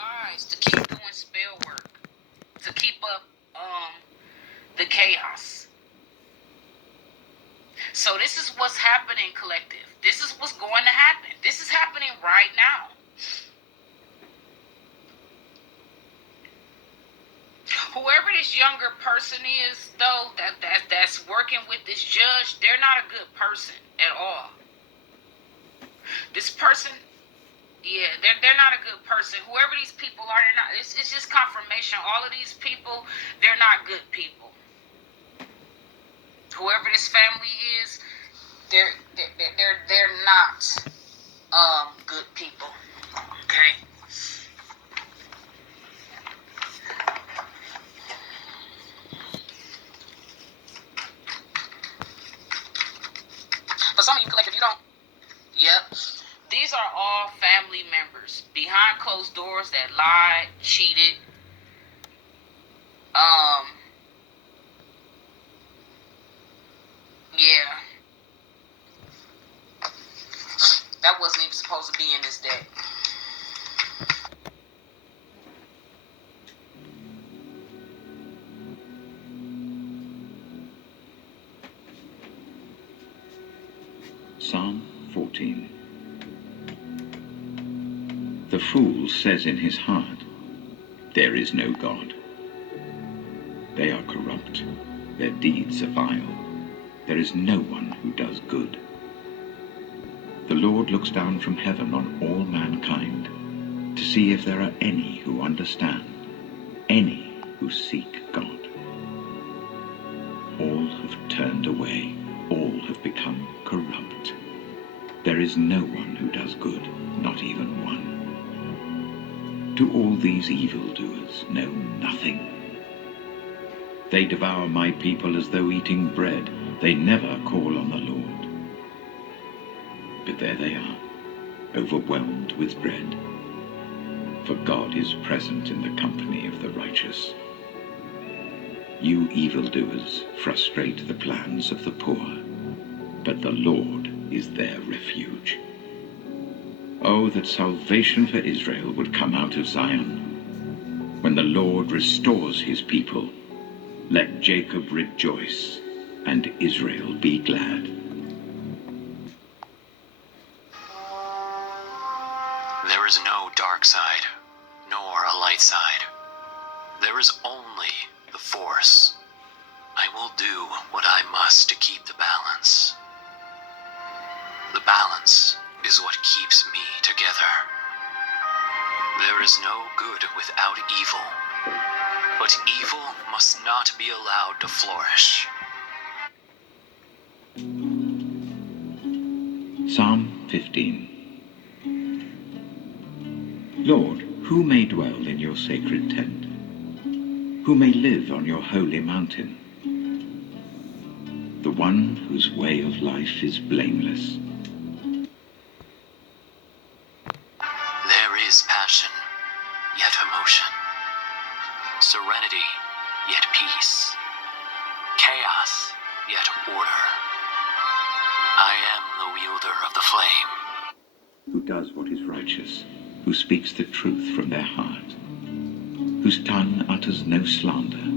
lies to keep doing spell work, to keep up the chaos. So this is what's happening, collective. This is what's going to happen. This is happening right now. Whoever this younger person is, though, that's working with this judge, they're not a good person at all. This person, yeah, they're not a good person. Whoever these people are, they're not. It's just confirmation. All of these people, they're not good people. Whoever this family is, they're not good people. Okay. For some of you, collective, you don't. Yep. These are all family members behind closed doors that lied, cheated, yeah. That wasn't even supposed to be in this deck. Psalm 14. The fool says in his heart, there is no God. They are corrupt, their deeds are vile. There is no one who does good. The Lord looks down from heaven on all mankind to see if there are any who understand, any who seek God. All have turned away, all have become corrupt. There is no one who does good, not even one. Do all these evildoers know nothing? They devour my people as though eating bread. They never call on the Lord. But there they are, overwhelmed with bread. For God is present in the company of the righteous. You evildoers frustrate the plans of the poor, but the Lord is their refuge. Oh, that salvation for Israel would come out of Zion. When the Lord restores his people, let Jacob rejoice and Israel be glad. There is no dark side, nor a light side. There is only the force. I will do what I must to keep the balance. The balance is what keeps me together. There is no good without evil, but evil must not be allowed to flourish. Psalm 15. Lord, who may dwell in your sacred tent? Who may live on your holy mountain? The one whose way of life is blameless. There is passion, yet emotion. Serenity, yet peace. Chaos, yet order. I am the wielder of the flame. Who does what is righteous, who speaks the truth from their heart, whose tongue utters no slander,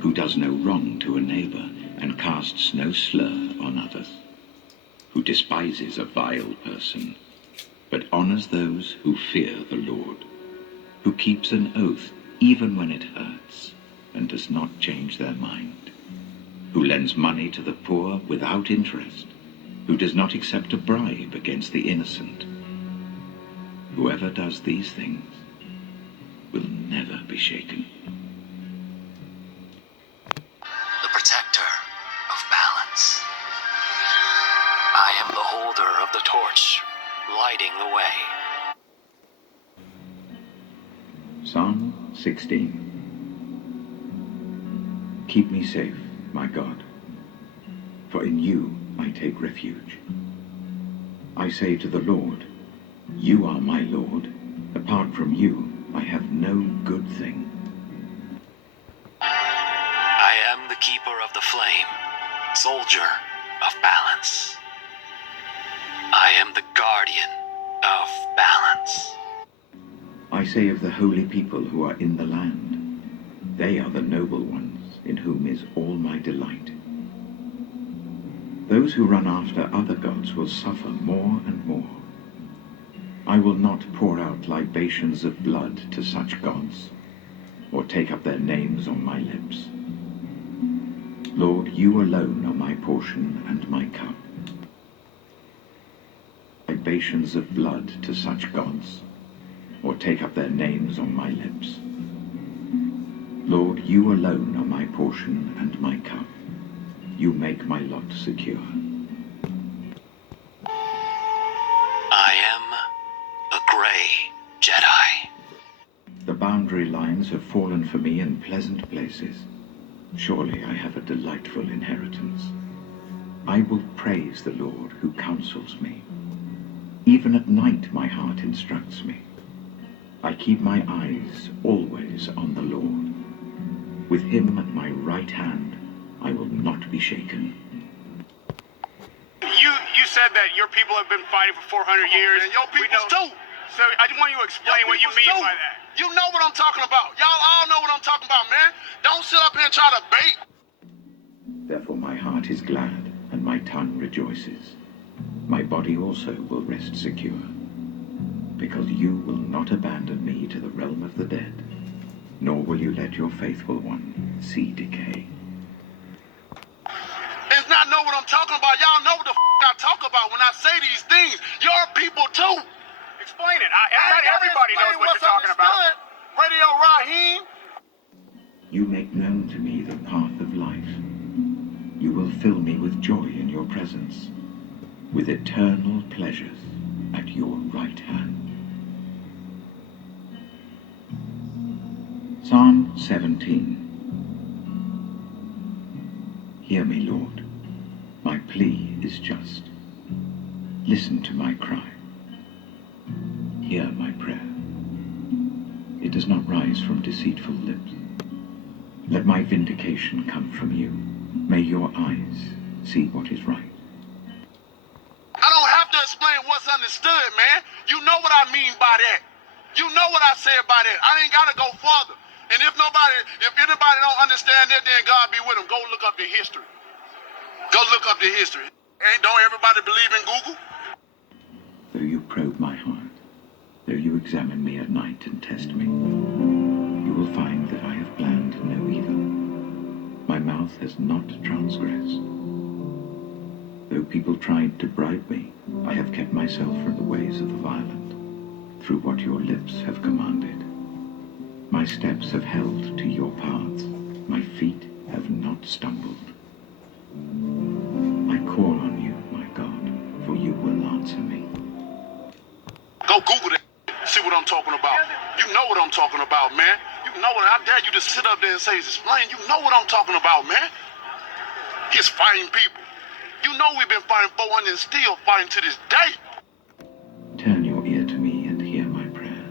who does no wrong to a neighbor and casts no slur on others, who despises a vile person, but honors those who fear the Lord, who keeps an oath even when it hurts and does not change their mind, who lends money to the poor without interest, who does not accept a bribe against the innocent. Whoever does these things will never be shaken. The protector of balance. I am the holder of the torch, lighting the way. Psalm 16. Keep me safe, my God, for in you I take refuge. I say to the Lord, you are my Lord. Apart from you, I have no good thing. I am the keeper of the flame, soldier of balance. I am the guardian of balance. I say of the holy people who are in the land, they are the noble ones, in whom is all my delight. Those who run after other gods will suffer more and more. I will not pour out libations of blood to such gods, or take up their names on my lips. Lord, you alone are my portion and my cup. Libations of blood to such gods, or take up their names on my lips. Lord, you alone are my portion and my cup. You make my lot secure. I am a gray Jedi. The boundary lines have fallen for me in pleasant places. Surely I have a delightful inheritance. I will praise the Lord who counsels me. Even at night my heart instructs me. I keep my eyes always on the Lord. With him at my right hand, I will not be shaken. You said that your people have been fighting for 400 years. And your people too. So I just want you to explain what you mean by that. You know what I'm talking about. Y'all all know what I'm talking about, man. Don't sit up here and try to bait. Therefore my heart is glad, and my tongue rejoices. My body also will rest secure, because you will not abandon me to the realm of the dead, nor will you let your faithful one see decay. It's not know what I'm talking about. Y'all know what the I talk about when I say these things. Your people too. Explain it. Not everybody knows what you're talking about. Radio Raheem. You make known to me the path of life. You will fill me with joy in your presence, with eternal pleasures at your right hand. Psalm 17. Hear me, Lord. My plea is just. Listen to my cry. Hear my prayer. It does not rise from deceitful lips. Let my vindication come from you. May your eyes see what is right. I don't have to explain what's understood, man. You know what I mean by that. You know what I said by that. I ain't gotta go further. And if anybody don't understand that, then God be with them. Go look up the history. Go look up the history. Don't everybody believe in Google? Though you probe my heart, though you examine me at night and test me, you will find that I have planned no evil. My mouth has not transgressed. Though people tried to bribe me, I have kept myself from the ways of the violent, through what your lips have commanded. My steps have held to your paths. My feet have not stumbled. I call on you, my God, for you will answer me. Go Google that. See what I'm talking about. You know what I'm talking about, man. You know what I dare you to sit up there and say, explain. You know what I'm talking about, man. He's fighting people. You know we've been fighting 400 and still fighting to this day. Turn your ear to me and hear my prayer.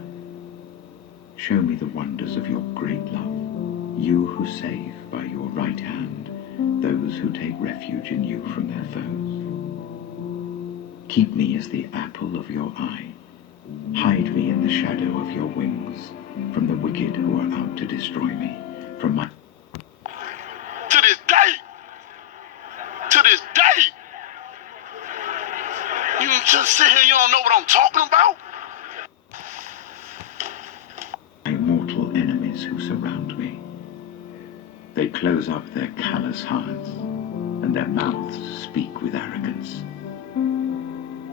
Show me the wonders of your great love, you who save by your right hand those who take refuge in you from their foes. Keep me as the apple of your eye. Hide me in the shadow of your wings from the wicked who are out to destroy me, from my... To this day. To this day. You just sit here, you don't know what I'm talking about? my mortal enemies who surround me. They close up their callous hearts, and their mouths speak with arrogance.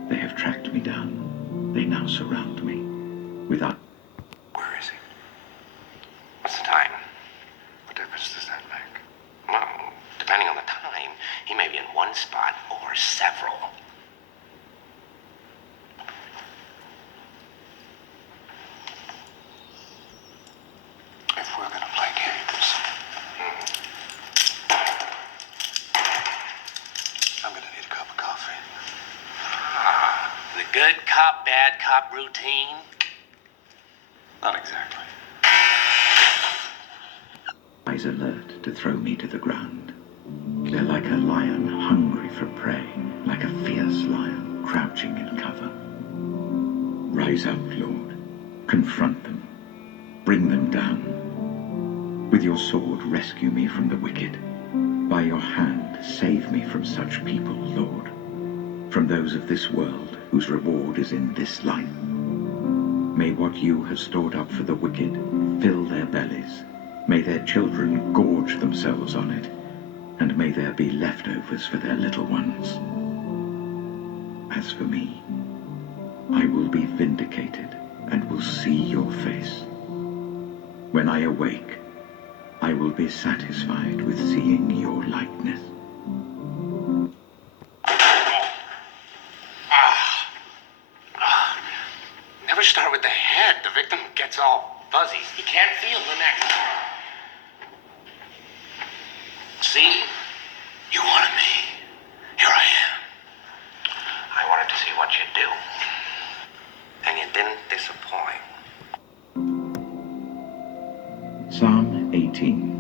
They have tracked me down. They now surround me without... Where is he? What's the time? What difference does that make? Well, depending on the time, he may be in one spot or several. If we're gonna play games, I'm gonna need a cup of coffee. The good cop, bad cop routine? Not exactly. eyes alert to throw me to the ground. They're like a lion hungry for prey, like a fierce lion crouching in cover. Rise up, Lord. Confront them. bring them down. With your sword rescue me from the wicked. By your hand save me from such people, Lord, from those of this world whose reward is in this life. May what you have stored up for the wicked fill their bellies. May their children gorge themselves on it, and may there be leftovers for their little ones. As for me, I will be vindicated and will see your face. When I awake, I will be satisfied with seeing your likeness. Never start with the head. The victim gets all fuzzy. He can't feel the neck. See? You wanted me. Here I am. I wanted to see what you'd do. And you didn't disappoint. Psalm 18.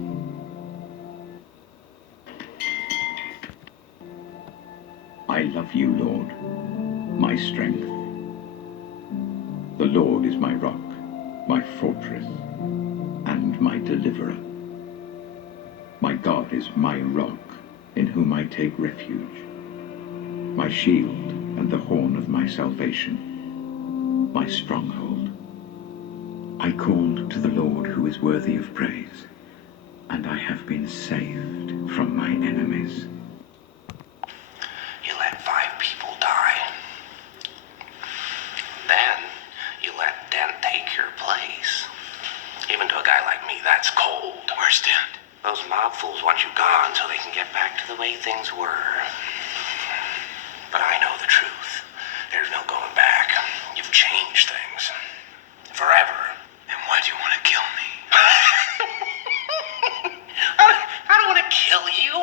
I love you, Lord, my strength. The Lord is my rock, my fortress, and my deliverer. My God is my rock, in whom I take refuge, my shield and the horn of my salvation, my stronghold. I called to the Lord who is worthy of praise, and I have been saved from my enemies. You let 5 people die. Then you let Dent take your place. Even to a guy like me, that's cold. Where's Dent? Those mob fools want you gone so they can get back to the way things were. But I know the truth. There's no going back. You've changed things. Forever. And why do you want to kill me? I don't want to kill you.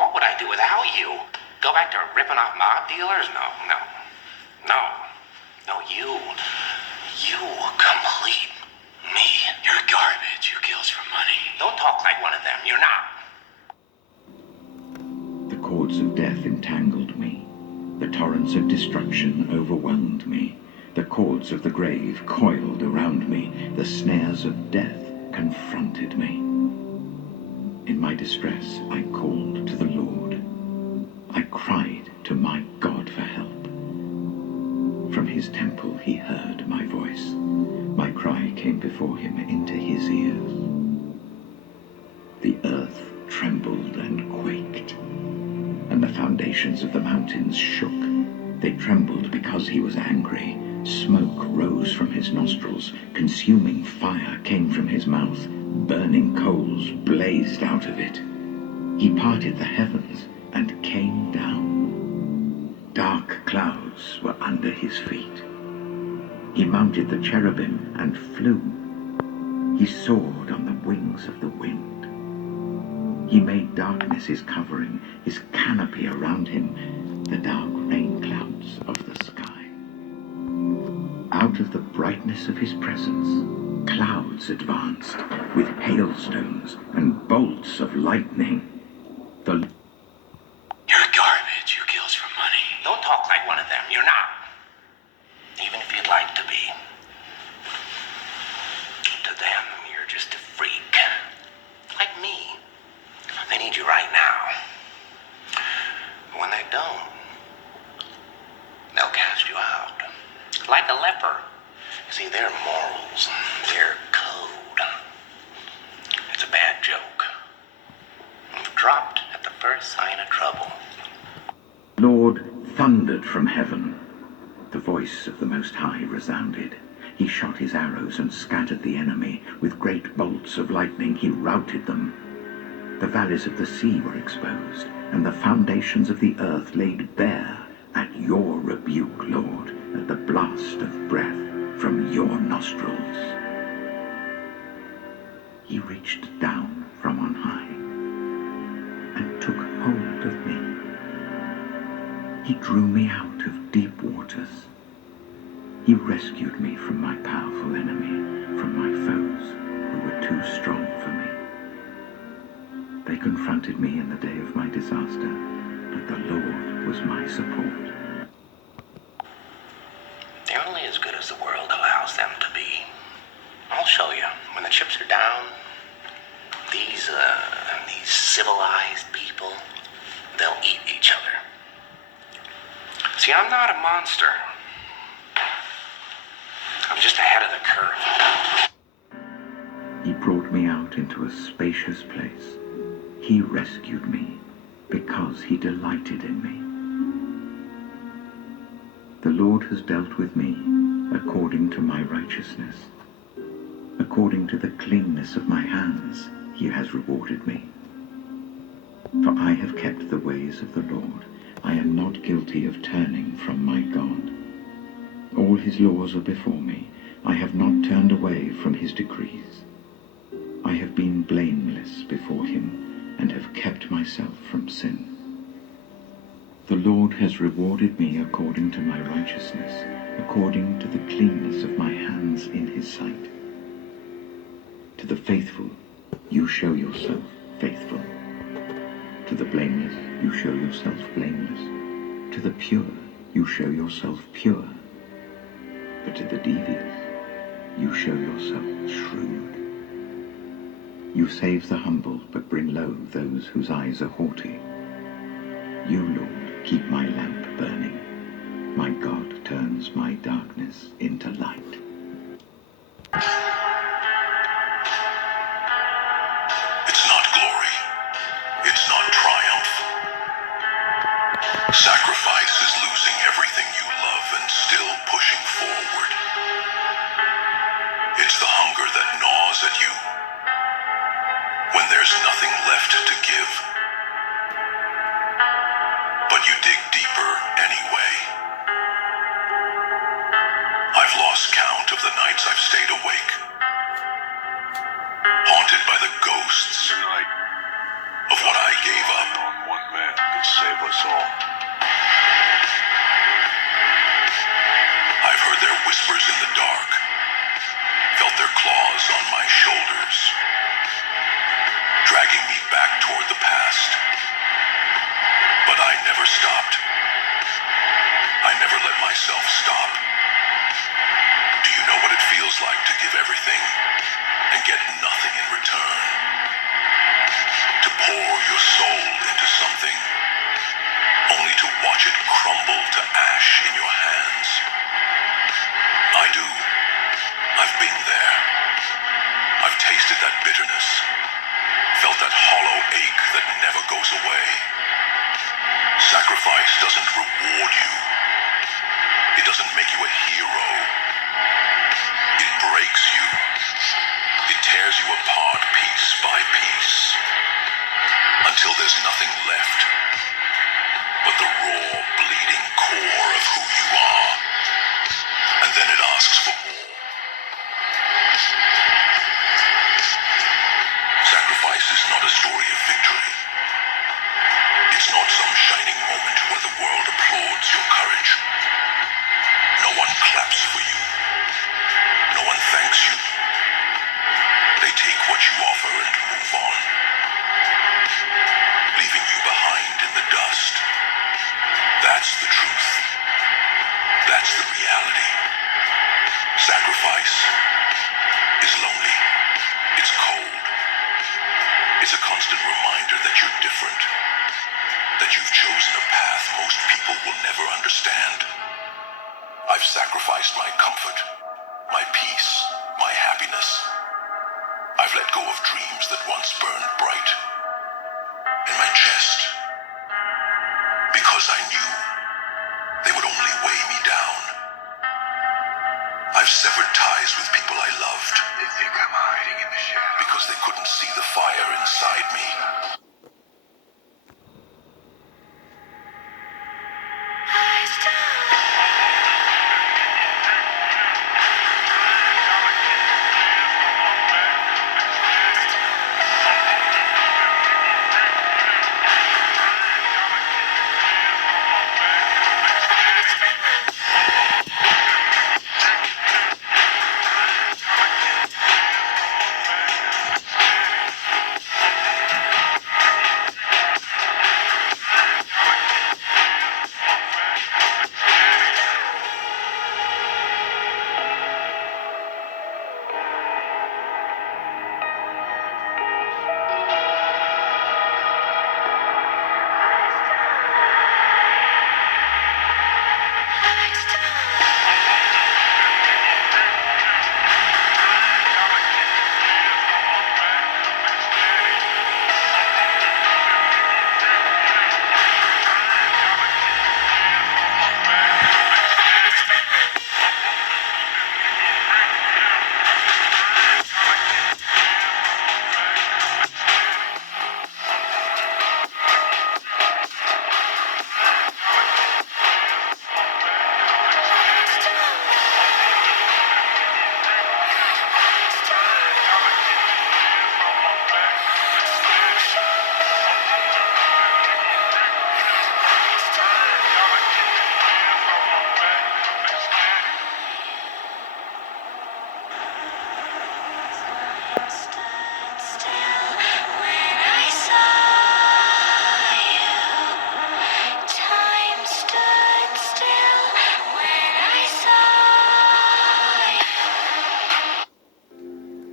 What would I do without you? Go back to ripping off mob dealers? No. You complete me. You're garbage. You kills for money. Don't talk like one of them. You're not. The cords of death entangled me. The torrents of destruction overwhelmed me. The cords of the grave coiled around me. The snares of death confronted me. In my distress, I called to the Lord. I cried to my God for help. From his temple he heard my voice. My cry came before him into his ears. The earth trembled and quaked, and the foundations of the mountains shook. They trembled because he was angry. Smoke rose from his nostrils. Consuming fire came from his mouth. Burning coals blazed out of it. He parted the heavens and came down. Dark clouds were under his feet. He mounted the cherubim and flew. He soared on the wings of the wind. He made darkness his covering, his canopy around him, the dark rain clouds of the sky. Out of the brightness of his presence, clouds advanced, with hailstones and bolts of lightning. You're garbage. You kills for money. Don't talk like one of them. You're not. Even if you'd like to be. To them, you're just a freak. Like me. They need you right now. When they don't, they'll cast you out. Like a leper. You see, their morals, their code. It's a bad joke. You've dropped at the first sign of trouble. Lord thundered from heaven. The voice of the Most High resounded. He shot his arrows and scattered the enemy. With great bolts of lightning he routed them. The valleys of the sea were exposed, and the foundations of the earth laid bare at your rebuke, Lord, at the blast of breath from your nostrils. He reached down from on high and took hold of me. He drew me out of deep waters. He rescued me from my powerful enemy, from my foes who were too strong for me. They confronted me in the day of my disaster, but the Lord was my support. They're only as good as the world allows them to be. I'll show you. the chips are down, these civilized people, they'll eat each other. See, I'm not a monster. I'm just ahead of the curve. He brought me out into a spacious place. He rescued me because he delighted in me. The Lord has dealt with me according to my righteousness. According to the cleanness of my hands, he has rewarded me. For I have kept the ways of the Lord. I am not guilty of turning from my God. All his laws are before me. I have not turned away from his decrees. I have been blameless before him and have kept myself from sin. The Lord has rewarded me according to my righteousness, according to the cleanness of my hands in his sight. To the faithful, you show yourself faithful. To the blameless, you show yourself blameless. To the pure, you show yourself pure. But to the devious, you show yourself shrewd. You save the humble, but bring low those whose eyes are haughty. You, Lord, keep my lamp burning. My God turns my darkness into light. It's not glory. It's not triumph. Sacrifice is losing everything you love and still pushing forward. It's the hunger that gnaws at you when there's nothing left to give. But you dig deeper anyway. I've lost count of the nights I've stayed awake, haunted by the ghosts of what I gave up. On one man could save us all. I've heard their whispers in the dark, felt their claws on my shoulders, dragging me back toward the past. But I never stopped. I never let myself stop. Do you know what it feels like to give everything and get nothing in return? To pour your soul into something, only to watch it crumble to ash in your hands. I do. I've been there. I've tasted that bitterness, felt that hollow ache that never goes away. Sacrifice doesn't reward you. It doesn't make you a hero. It breaks you. It tears you apart piece by piece, until there's nothing left but the raw, bleeding core of who you are. And then it asks for more. Sacrifice is not a story of victory. It's not some shining moment where the world applauds your courage. No one claps for you. No one thanks you. They take what you offer and move on, leaving you behind in the dust. That's the truth. That's the reality. Sacrifice is lonely. It's cold. It's a constant reminder that you're different, that you've chosen a path most people will never understand. I've sacrificed my comfort, my peace, my happiness. I've let go of dreams that once burned bright in my chest, because I knew they would only weigh me down. I've severed ties with people I loved. They think I'm hiding in the shadows because they couldn't see the fire inside me.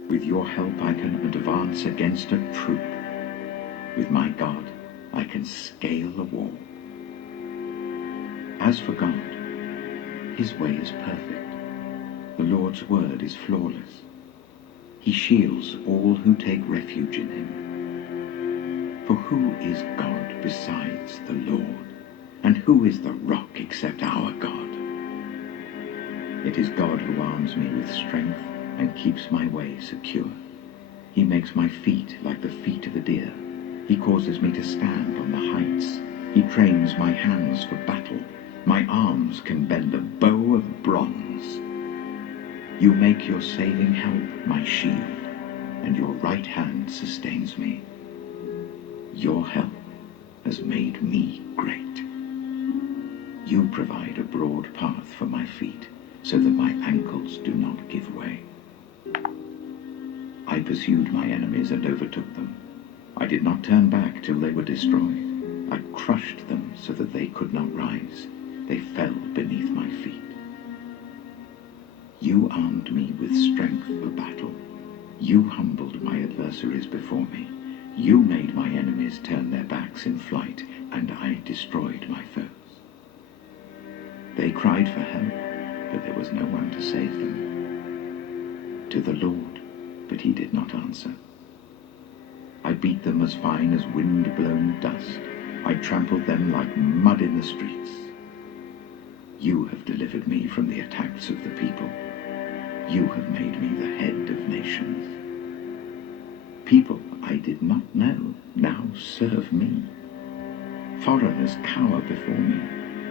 With your help I can advance against a troop. With my God I can scale a wall. As for God, his way is perfect. The Lord's word is flawless. He shields all who take refuge in him. For who is God besides the Lord? And who is the rock except our God? It is God who arms me with strength and keeps my way secure. He makes my feet like the feet of a deer. He causes me to stand on the heights. He trains my hands for battle. My arms can bend a bow of bronze. You make your saving help my shield, and your right hand sustains me. Your help has made me great. You provide a broad path for my feet, so that my ankles do not give way. I pursued my enemies and overtook them. I did not turn back till they were destroyed. I crushed them so that they could not rise. They fell beneath my feet. You armed me with strength for battle. You humbled my adversaries before me. You made my enemies turn their backs in flight, and I destroyed my foes. They cried for help, but there was no one to save them. To the Lord, but he did not answer. I beat them as fine as wind-blown dust. I trampled them like mud in the streets. You have delivered me from the attacks of the people. You have made me the head of nations. People I did not know now serve me. Foreigners cower before me.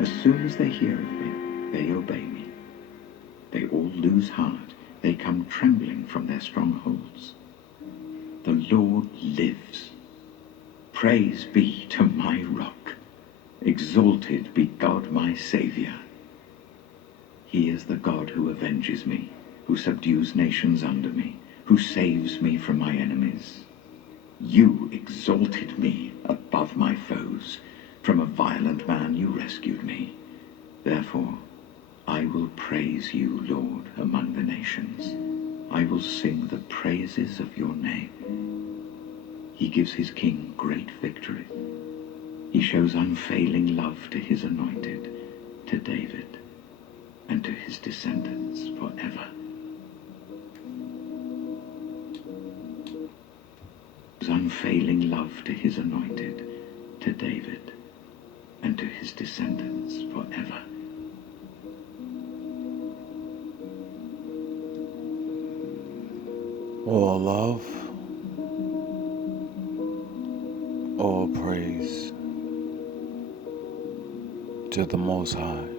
As soon as they hear of me, they obey me. They all lose heart. They come trembling from their strongholds. The Lord lives. Praise be to my rock. Exalted be God my Saviour. He is the God who avenges me, who subdues nations under me, who saves me from my enemies. You exalted me above my foes. From a violent man you rescued me. Therefore, I will praise you, Lord, among the nations. I will sing the praises of your name. He gives his king great victory. He shows unfailing love to his anointed, to David, and to his descendants forever. Unfailing love to his anointed, to David, and to his descendants forever. All love, all praise to the Most High.